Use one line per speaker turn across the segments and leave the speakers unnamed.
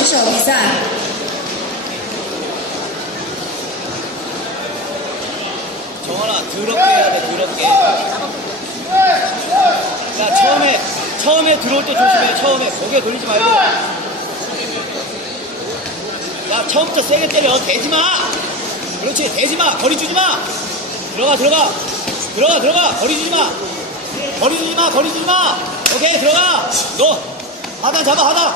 手比赛。
정원아 더럽게 해야 돼 더럽게. 야 처음에 들어올 때 조심해. 처음에 고개 돌리지 말고. 야 처음부터 세게 때려. 대지 마. 그렇지 대지 마. 거리 주지 마. 들어가 거리 주지 마. 거리 주지 마. 오케이 들어가. 너 하단 잡아 하단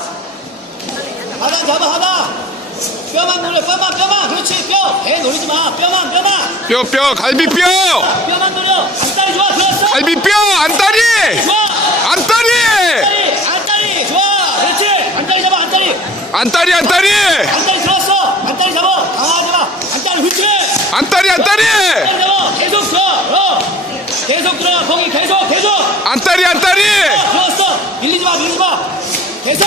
뼈만 놀려 뼈만 그렇지 배 노리지 마. 뼈만
뼈 갈비뼈
뼈만 노려. 안다리 좋아 들어왔어.
갈비뼈 안다리
좋아
안다리
안다리 좋아. 그렇지 안다리 잡아
안다리
들어왔어. 안다리 잡아. 강하지 마. 안다리 그렇지.
안다리
안다리 잡아. 계속 들어. 계속 들어가. 거기 계속
안다리
들어왔어. 밀리지 마. 계속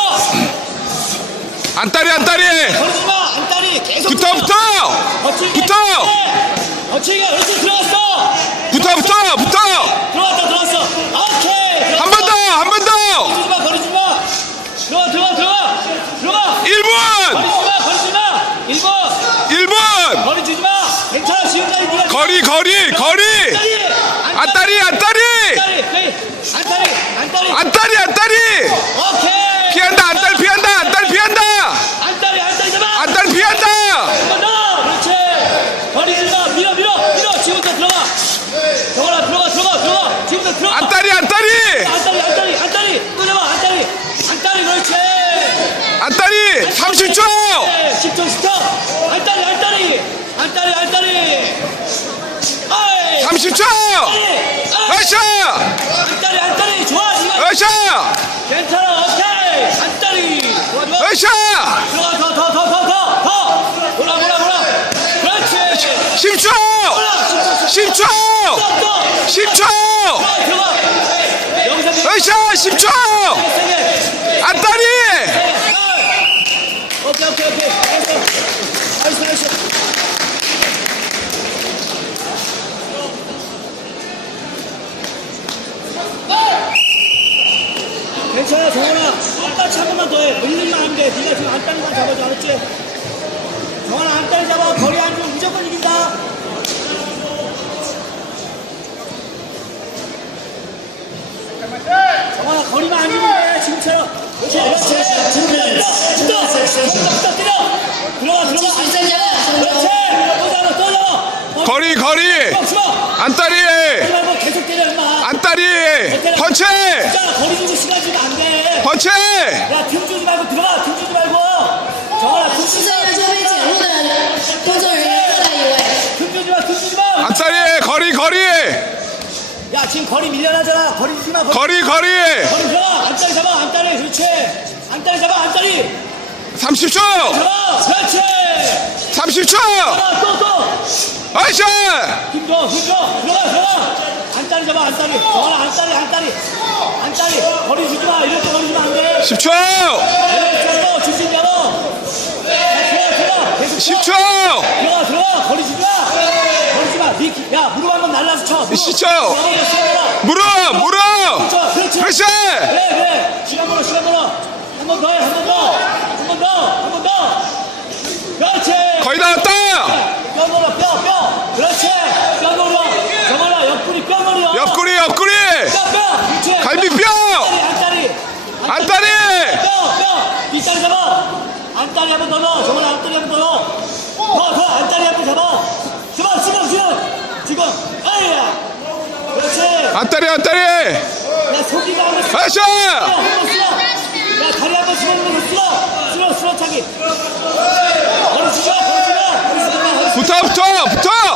안다리
걸리지 마. 안다리 계속
붙어
거칠게 그렇지. 들어왔어. 들어왔어. 오케이.
한 번 더
거리지 마. 들어가.
1분
거리 주지 마. 괜찮아. 지금까지 네가
거리 안다리
오케이.
피한다 안다리 피한다
안다리 잡아.
안다리 피한다
한번 더. 그렇지. 거리 주지 마. 밀어. 지금부터 들어가. 정원아 들어가. 지금부터 들어가.
안다리
또 잡아. 안다리 그렇지.
안다리 30초
10초. 안다리. 어이.
30초 으쌰
안다리 좋아. 네가
으쌰
괜찮아. 오케이. 안다리 좋아.
으쌰
들어가. 더. 몰라. 그렇지.
10초
들어가. 여기서
으쌰 10초
세게.
안다리
오케이. 나이스. 괜찮아 정원아. 똑같이 한 번만 더 해. 밀리면 안 돼. 네가 지금 안다리만 잡아줘. 알았지? 정원아 안다리 잡아. 거리 안 주면 무조건 이긴다. 정원아 거리만 안 주면 돼. 지금처럼. 그렇지. 붙어 때려. 들어가. 그렇지. 또 잡아.
거리
숨어.
안다리
하지 말고 계속 때려 임마.
안다리 펀치
진짜 거리 주고 시간 주면 안 돼.
펀치
야, 등 주지 말고 들어가. 등 주지 말고. 정원아, 등 주지
比赛中被检录的工作人员各带一位。
등 주지 마.
안다리 거리
야, 지금 거리 밀려나잖아. 거리 주지 마.
거리
들어가. 안다리 잡아. 안다리. 그렇지. 안다리 잡아. 안다리.
30초
잡아. 그렇지.
30초
잡아. 또.
으쌰
힘 줘. 들어가. 안다리 잡아. 안다리. 정원아, 안다리. 거리 주지 마. 이렇게 거리 주면 안 돼.
10초
이렇게 주지 마. 들어가. 계속
10초
들어가. 거리 주지 마. 야, 무릎 한번 날라서 쳐.
10초 무릎
그렇지.
으쌰
그래. 시간 벌어. 한 번 더 해. 한 번 더. 그렇지.
거의 다 왔다
뼈 놀아. 그렇지. 뼈 놀아. 정원아, 옆구리 뼈 놀아.
옆구리
뼈. 그렇지.
갈비뼈 안다리
뼈. 뒷다리 잡아. 안다리 한 번 더 넣어. 정원아, 안다리 한 번 더 넣어. 더. 안다리 한 번 잡아. 지금. 아이야. 그렇지.
안다리
야, 속이가 한 번.
으쌰
야, 다리 한 번 쓸어. 쓸어 차기. 거리 주지 마.
붙어
들어가.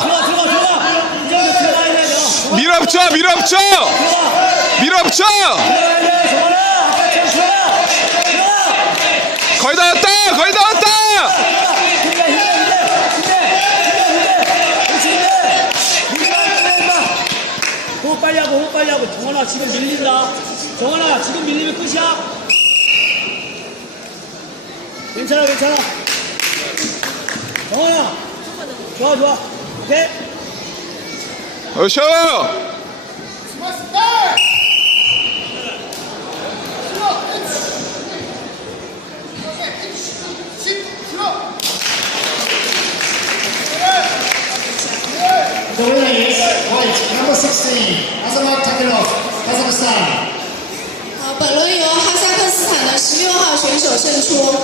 이제 들어가야 돼. 너.
밀어붙여
들어가야 돼. 정원아. 들어가.
거의 다 왔다
호흡 빨리 하고. 정원아, 지금 밀린다. 정원아, 지금 밀리면 끝이야. 괜찮아. 정원아. 좋아. 오케이?
으쌰
Azamat Takilov, Kazakhstan.
本轮由哈萨克斯坦的16号选手胜出。